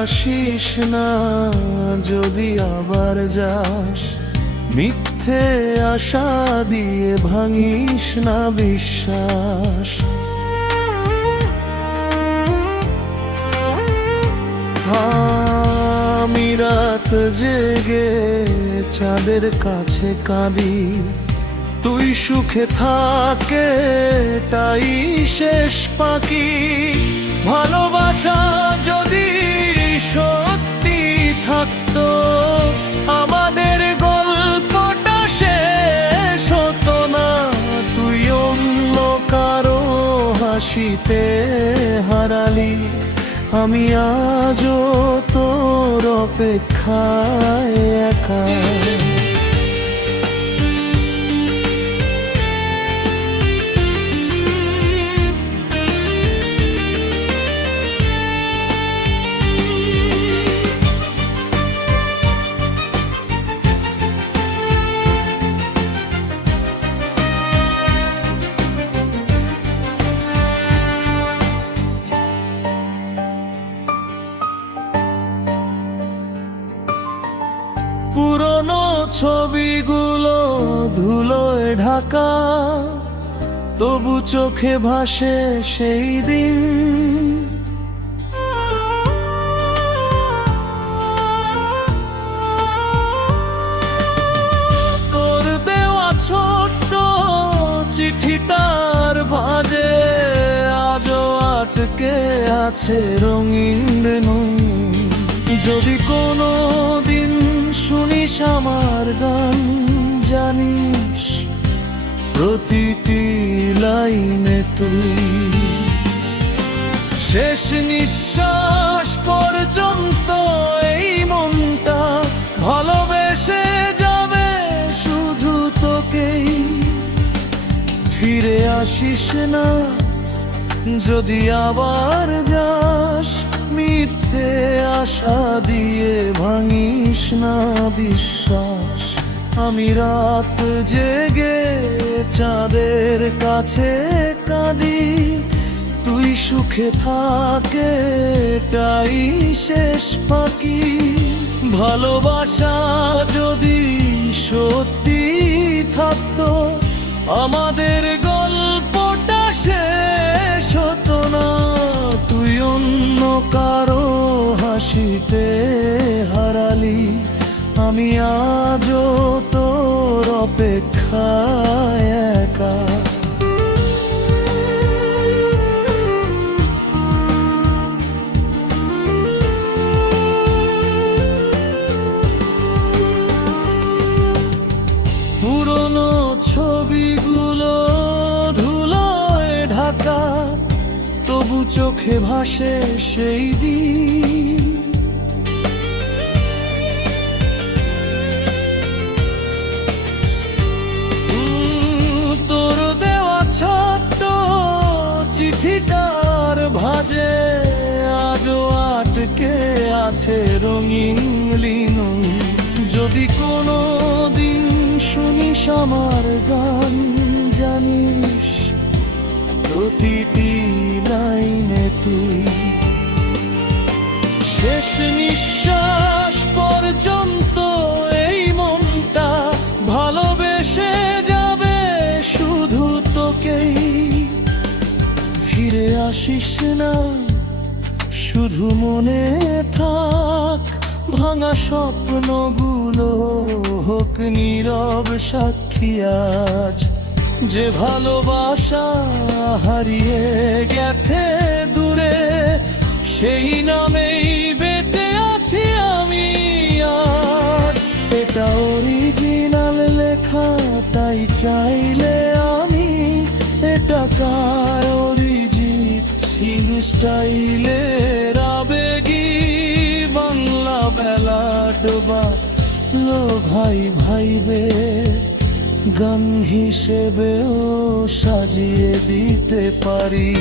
আসিস না, যদি আবার যাস মিথ্যে আশা দিয়ে ভাঙিস না বিশ্বাস। আমি রাত জেগে চাঁদের কাছে কাঁদি, তুই সুখে থাকে তাই শেষ পাখি। ভালোবাসা যদি সত্যি থাকতো, আমাদের গল্পটা শেষ হতো না। তুই অন্য কারো হাসিতে হারালি, আমি আজও তোর অপেক্ষায় একা। পুরনো ছবিগুলো ধুলোয় ঢাকা, তবু চোখে ভাসে সেই দিন। তোর দেওয়া ছোট্ট চিঠিটার ভাঁজে আজও আটকে আছে রঙিন রেণু। যদি কোনো দিন শুনিস আমার গান, জানিস প্রতিটি লাইনে তুই শেষ নিঃশ্বাস পর্যন্ত এই মনটা ভালোবেসে যাবে শুধু তোকেই। ফিরে আসিস না, যদি আবার যাস মিথ্যে আশা দিয়ে ভাঙিস না বিশ্বাস। আমি রাত জেগে চাঁদের কাছে কাঁদি, তুই সুখে থাকে তাই শেষ ফাঁকি। ভালোবাসা যদি সত্যি থাকতো, আমাদের গল্পটা শেষ হতো না। তুই অন্য কারো হাসিতে হারালি, আমি আজও তোর অপেক্ষায় একা। পুরনো ছবিগুলো ধুলোয় ঢাকা, তবু চোখে ভাসে সেই দিন। তোর দেওয়া ছোট্ট চিঠিটার ভাঁজে আজও আটকে আছে রঙিন লিনু। যদি কোনো দিন শুনিস আমার গান, জানিস প্রতিটি লাইনে তুই শেষ নিঃশ্বাস পর্যন্ত এই মনটা ভালোবেসে যাবে শুধু তোকেই। ফিরে আসিস না, শুধু মনে থাক ভাঙা স্বপ্নগুলো হোক নীরব সাক্ষী আজ। যে ভালোবাসা হারিয়ে গেছে দূরে, সেই নামেই বেঁচে আছি আমি আর। এটা অরিজিনাল লেখা তাই চাইলে আমি, এটা কার অরিজিৎ সিং স্টাইলের আবেগী বাংলা ব্যালাড বা লো ভাই ভাইবে গান হিসেবেও সাজিয়ে দিতে পারি।